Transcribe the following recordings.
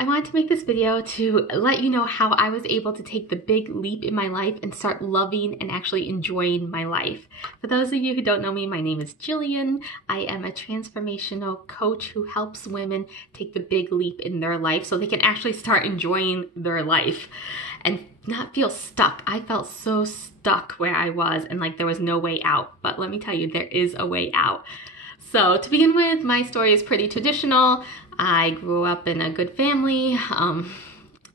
I wanted to make this video to let you know how I was able to take the big leap in my life and start loving and actually enjoying my life. For those of you who don't know me, my name is Jillian. I am a transformational coach who helps women take the big leap in their life so they can actually start enjoying their life and not feel stuck. I felt so stuck where I was and like there was no way out. But let me tell you, there is a way out. So to begin with, my story is pretty traditional. I grew up in a good family,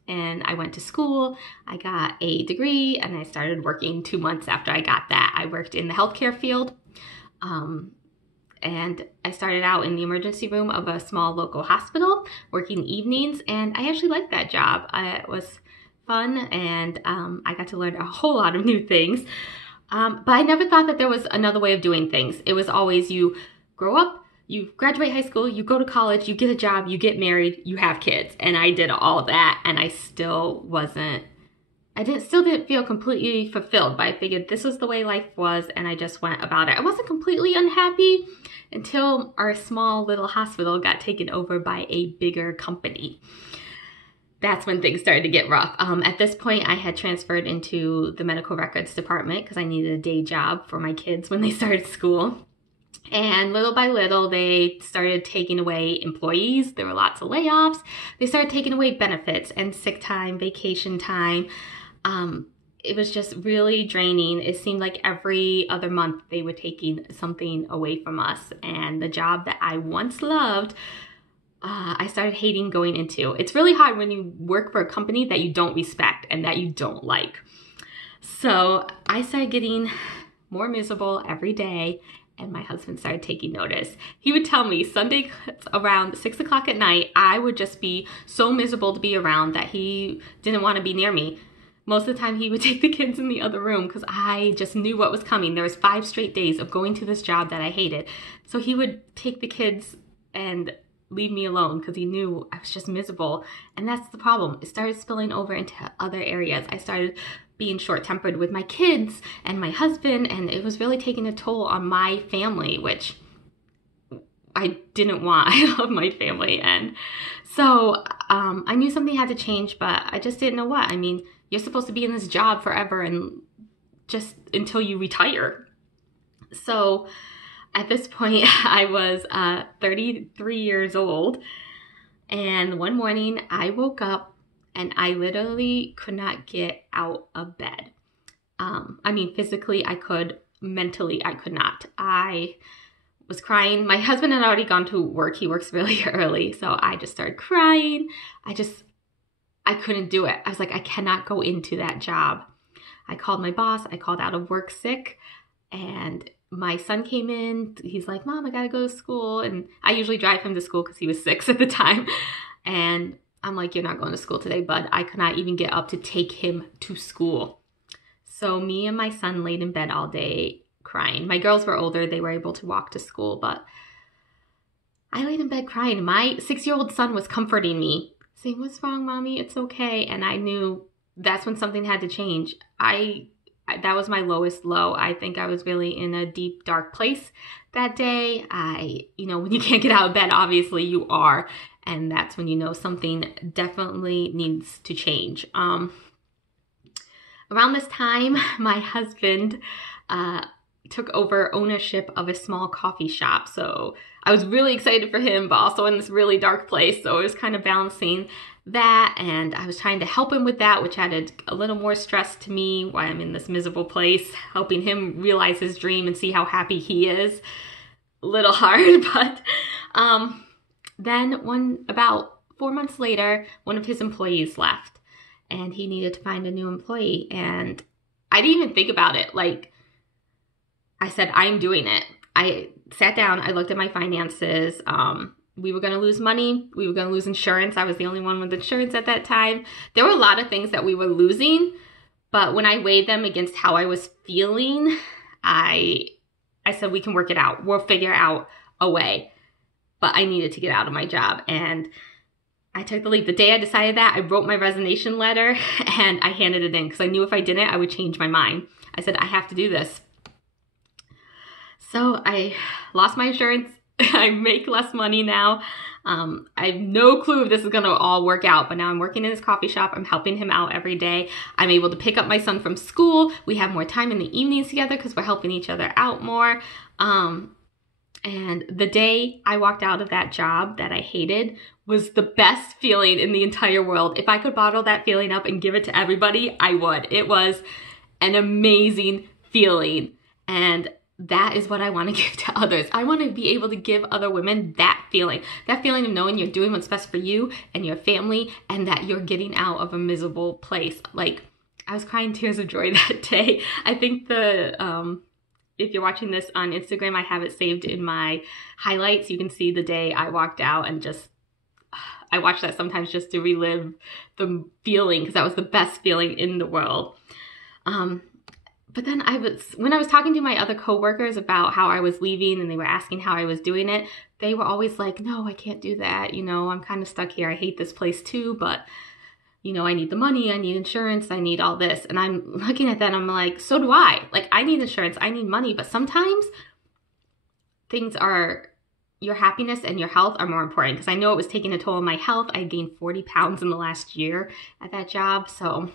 and I went to school. I got a degree and I started working 2 months after I got that. I worked in the healthcare field, and I started out in the emergency room of a small local hospital working evenings, and I actually liked that job. It was fun, and I got to learn a whole lot of new things, but I never thought that there was another way of doing things. It was always you grow up, you graduate high school, you go to college, you get a job, you get married, you have kids. And I did all of that, and I still didn't feel completely fulfilled, but I figured this was the way life was, and I just went about it. I wasn't completely unhappy until our small little hospital got taken over by a bigger company. That's when things started to get rough. At this point, I had transferred into the medical records department because I needed a day job for my kids when they started school. And little by little, they started taking away employees. There were lots of layoffs. They started taking away benefits and sick time, vacation time. It was just really draining. It seemed like every other month they were taking something away from us. And the job that I once loved, I started hating going into. It's really hard when you work for a company that you don't respect and that you don't like. So I started getting more miserable every day. And my husband started taking notice. He would tell me Sunday around 6 o'clock at night, I would just be so miserable to be around that he didn't want to be near me. Most of the time he would take the kids in the other room because I just knew what was coming. There was 5 straight days of going to this job that I hated. So he would take the kids and leave me alone because he knew I was just miserable. And that's the problem. It started spilling over into other areas. I started being short-tempered with my kids and my husband, and it was really taking a toll on my family, which I didn't want. I love my family, and so I knew something had to change, but I just didn't know what. I mean, you're supposed to be in this job forever and just until you retire. So at this point, I was 33 years old, and one morning I woke up and I literally could not get out of bed. I mean, physically I could, mentally I could not. I was crying. My husband had already gone to work. He works really early. So I just started crying. I couldn't do it. I was like, I cannot go into that job. I called my boss. I called out of work sick, and my son came in. He's like, Mom, I gotta go to school. And I usually drive him to school because he was 6 at the time. And I'm like, you're not going to school today, bud. I could not even get up to take him to school. So me and my son laid in bed all day crying. My girls were older. They were able to walk to school, but I laid in bed crying. My 6-year-old son was comforting me, saying, what's wrong, Mommy? It's okay. And I knew that's when something had to change. That was my lowest low. I think I was really in a deep, dark place that day. When you can't get out of bed, obviously you are. And that's when you know something definitely needs to change. Around this time, my husband took over ownership of a small coffee shop. So I was really excited for him, but also in this really dark place. So it was kind of balancing that. And I was trying to help him with that, which added a little more stress to me while I'm in this miserable place, helping him realize his dream and see how happy he is. A little hard, but then about 4 months later, one of his employees left and he needed to find a new employee. And I didn't even think about it. Like I said, I'm doing it. I sat down, I looked at my finances. We were going to lose money. We were going to lose insurance. I was the only one with insurance at that time. There were a lot of things that we were losing, but when I weighed them against how I was feeling, I said, we can work it out. We'll figure out a way. But I needed to get out of my job, and I took the leap. The day I decided that, I wrote my resignation letter and I handed it in because I knew if I didn't, I would change my mind. I said, I have to do this. So I lost my insurance. I make less money now. I have no clue if this is going to all work out, but now I'm working in his coffee shop. I'm helping him out every day. I'm able to pick up my son from school. We have more time in the evenings together because we're helping each other out more. And the day I walked out of that job that I hated was the best feeling in the entire world. If I could bottle that feeling up and give it to everybody, I would. It was an amazing feeling. And that is what I want to give to others. I want to be able to give other women that feeling of knowing you're doing what's best for you and your family and that you're getting out of a miserable place. Like, I was crying tears of joy that day. I think if you're watching this on Instagram, I have it saved in my highlights. You can see the day I walked out, and I watch that sometimes just to relive the feeling, because that was the best feeling in the world. But then when I was talking to my other coworkers about how I was leaving and they were asking how I was doing it, they were always like, no, I can't do that. You know, I'm kind of stuck here. I hate this place too, but you know, I need the money, I need insurance, I need all this. And I'm looking at that and I'm like, so do I. Like, I need insurance, I need money, but sometimes your happiness and your health are more important, because I know it was taking a toll on my health. I gained 40 pounds in the last year at that job. So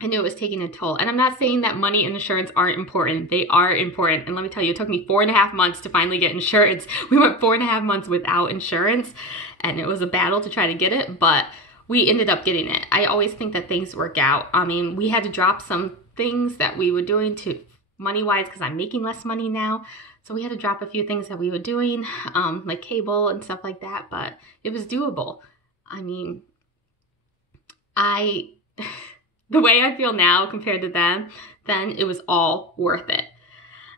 I knew it was taking a toll. And I'm not saying that money and insurance aren't important. They are important. And let me tell you, it took me 4.5 months to finally get insurance. We went 4.5 months without insurance, and it was a battle to try to get it, but we ended up getting it. I always think that things work out. I mean, we had to drop some things that we were doing to money-wise, because I'm making less money now. So we had to drop a few things that we were doing, like cable and stuff like that, but it was doable. I mean, the way I feel now compared to then it was all worth it.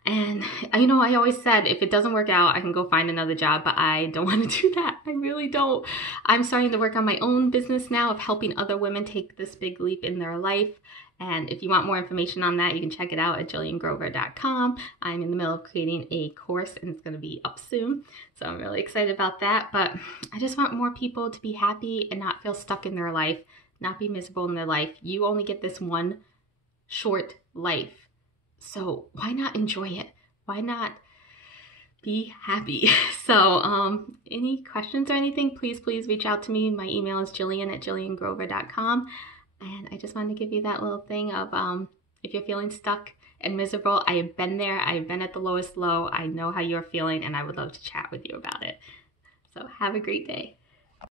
And, you know, I always said, if it doesn't work out, I can go find another job, but I don't want to do that. I really don't. I'm starting to work on my own business now of helping other women take this big leap in their life. And if you want more information on that, you can check it out at jilliangrover.com. I'm in the middle of creating a course, and it's going to be up soon. So I'm really excited about that. But I just want more people to be happy and not feel stuck in their life, not be miserable in their life. You only get this one short life. So why not enjoy it? Why not be happy? So any questions or anything, please reach out to me. My email is jillian@jilliangrover.com. And I just wanted to give you that little thing of if you're feeling stuck and miserable, I have been there. I have been at the lowest low. I know how you're feeling, and I would love to chat with you about it. So have a great day.